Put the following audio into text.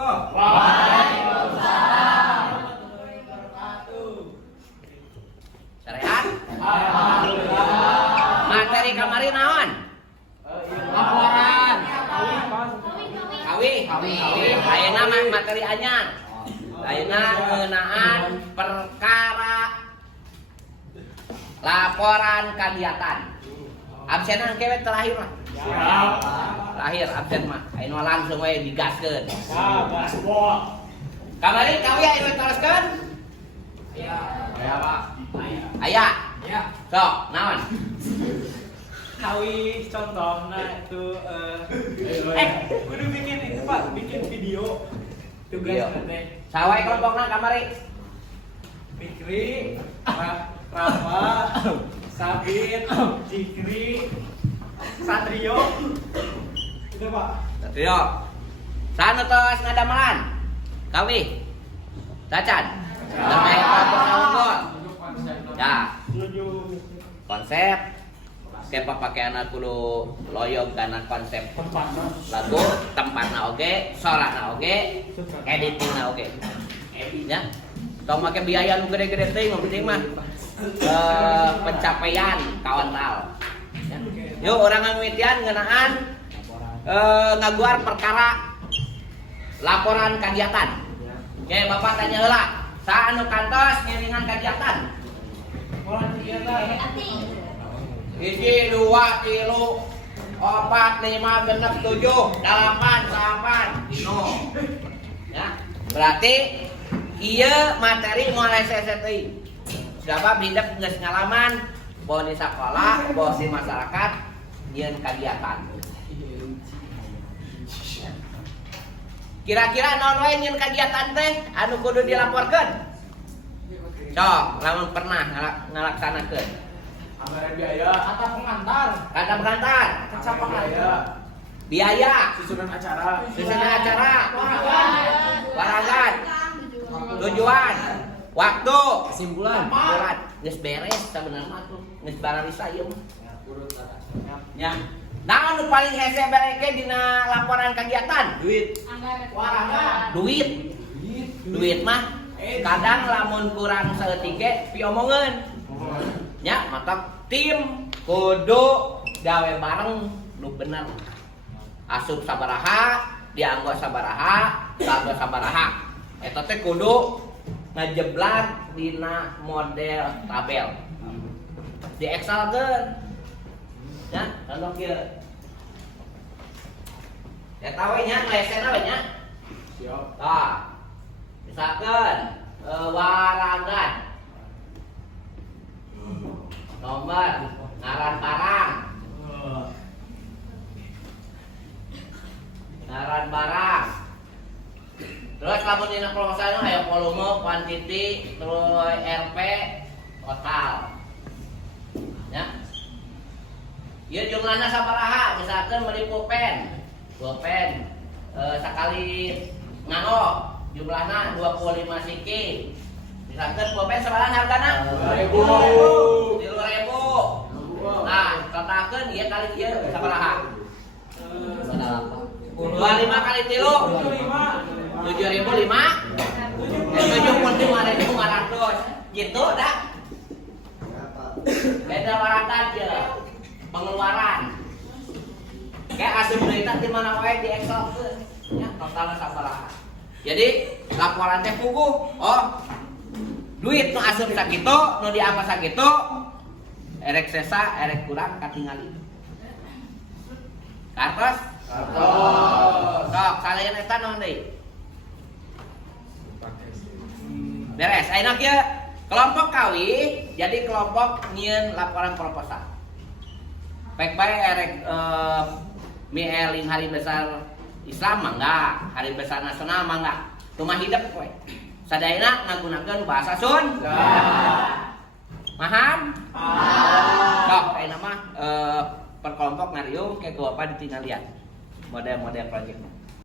Waalaikumsalam warahmatullahi wabarakatuh. Sarehat? Alhamdulillah. Materi kamari naon? Laporan. Kawi. Ayeuna mah materi anyar. Ayeuna ngeunaan perkara laporan kegiatan. Absenan kewe terakhir mah. Siap. Terakhir absen mah. Ayeuna langsung we digaskeun. Gaspol. Kamari kawi aya we teruskeun? Aya, Pak. Aya. Ya. Sok, naon? Kawi contohnya itu kudu bikin itu Pak, bikin video Video. tugas nanti. Sawae kelompokna kamari? Fikri, Rafa, Sabit, Jikri, Satrio, itu Pak. Satrio. Sanu tos ngadamelan? Kawi. Cacan. Terkait kelompokna unggul. Ya, Setuju. konsep siapa pakaianna kudu loyog kana konsep lagu, tempatna oge, sorana oge, editingna oge. Ya. Tong make biaya nu gede-gede teuing mah penting mah pencapaian kawan tau. Ya. Yuk orang ngawitian ngeunaan ngaguar perkara laporan kegiatan. Oke, Bapak tanya heula, sa anu kantos ngiringan kegiatan? Hiji, 2, 3, 4, 5, 6, 7, 8, 9, dino. Ya, berarti ieu materi moal SST teuing. Siapa bidek geus ngalaman bawa di sekolah, bawa di masyarakat nyieun kegiatan. Kira-kira naon wae nyieun kegiatan teh anu kudu dilaporkeun? Sok, lamun pernah ngalaksanakeun. Anggaran biaya atau pengantar. Kata pengantar, Siapa biaya? biaya, Susunan acara. susunan acara, warangan, tujuan, waktu, Kesimpulan. bulan, geus beres sebenarnya mah tuh, geus bararisa ieu mah. Ya. Naon nu paling hese bereke dina laporan kegiatan? Duit. Duit. Duit mah kadang lamun kurang saeutik piomongeun. Ya, mata tim kudu gawe bareng nu bener. Asup sabaraha, dianggo sabaraha, saldo sabaraha. Eta teh kudu ngajeblak dina model tabel. Di Excel-keun. Ya, contoh kieu. Eta we nya lesena we nya. Siap. Tah. Misalkan warangan. Nomor ngaran barang. Ngaran barang. Terus lamun dina proposal aya volume, quantity, terus RP, total. Ya. Ieu jumlahna sabaraha? Misalkan meuli pulpen. Pulpen sakali ngano jumlahna 25 siki. Misalkan pulpen sabaraha hargana? 2.000. 3.000. Nah, totalkeun ieu kali ieu sabaraha? 25 kali 3 7.005 75.500 gitu dah. Beda waratan je pengeluaran. Kayak asup deui teh di mana wae di Excel teh. Ya, totalna sabaraha. Jadi laporan teh puguh. Oh, duit nu asup sakitu, nu dianggo sakitu, erek sesa, erek kurang katingali. Kartos? Kartos. Sok, saleun eta naon deui? Beres. Ayeuna kieu kelompok kawi jadi kelompok nyieun laporan proposal. Pek bae erek mieling hari besar Islam mah enggak, hari besar nasional mah enggak. Cuma hidup we. Sadayana ngagunakeun bahasa Sunda. Maham? Sok, ayeuna mah per kelompok ngariung ke apa ditinggal lihat model-model proyeknya.